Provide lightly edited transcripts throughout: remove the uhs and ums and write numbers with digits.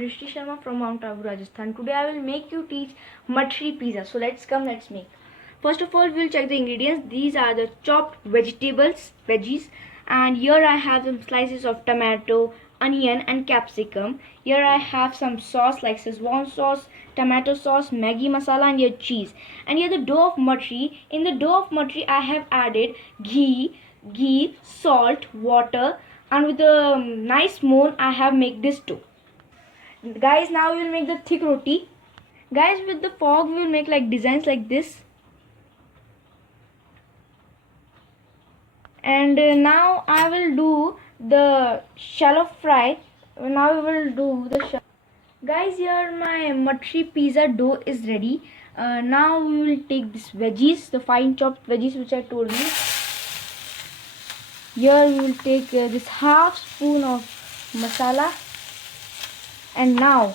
Dresti Sharma from Mount Abu, Rajasthan. Today I will make you teach Mathri Pizza. So let's make. First of all, we will check the ingredients. These are the chopped veggies, and here I have some slices of tomato, onion and capsicum. Here I have some sauce like Scheswan sauce, tomato sauce, Maggi masala and here cheese. And here the dough of Mathri. In the dough of Mathri I have added ghee, salt, water, and with a nice spoon I have made this dough. Guys, now we will make the thick roti. Guys, with the fork we will make like designs like this. And now I will do the shallow fry. Now we will do the shallow. Guys, here my Mathri pizza dough is ready. Now we will take this veggies, the fine chopped veggies which I told you. Here we will take this half spoon of masala. And now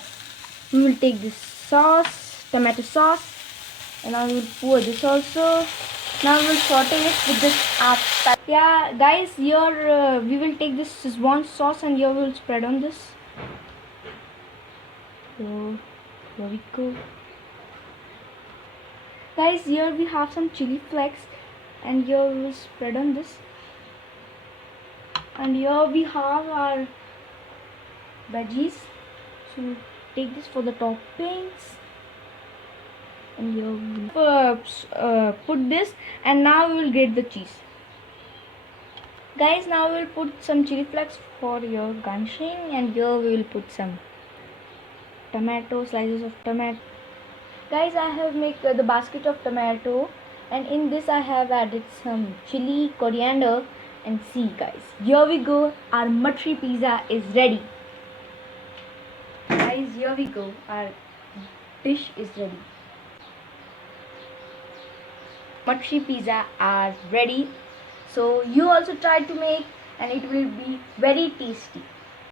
we will take this sauce, tomato sauce, and now we will pour this also. Now we will saute it with this apple. Yeah, guys, here we will take this Scheswan sauce and here we will spread on this. So here we go. Guys, here we have some chili flakes and here we will spread on this. And here we have our veggies. So we'll take this for the toppings. And here we will put this, and now we will grate the cheese. Guys, now we will put some chili flakes for your garnishing, and here we will put some slices of tomato. Guys, I have made the basket of tomato, and in this I have added some chili, coriander, and see guys, here we go, our Mathri pizza is ready. Guys, here we go, our dish is ready. Mathri pizza are ready. So you also try to make, and it will be very tasty.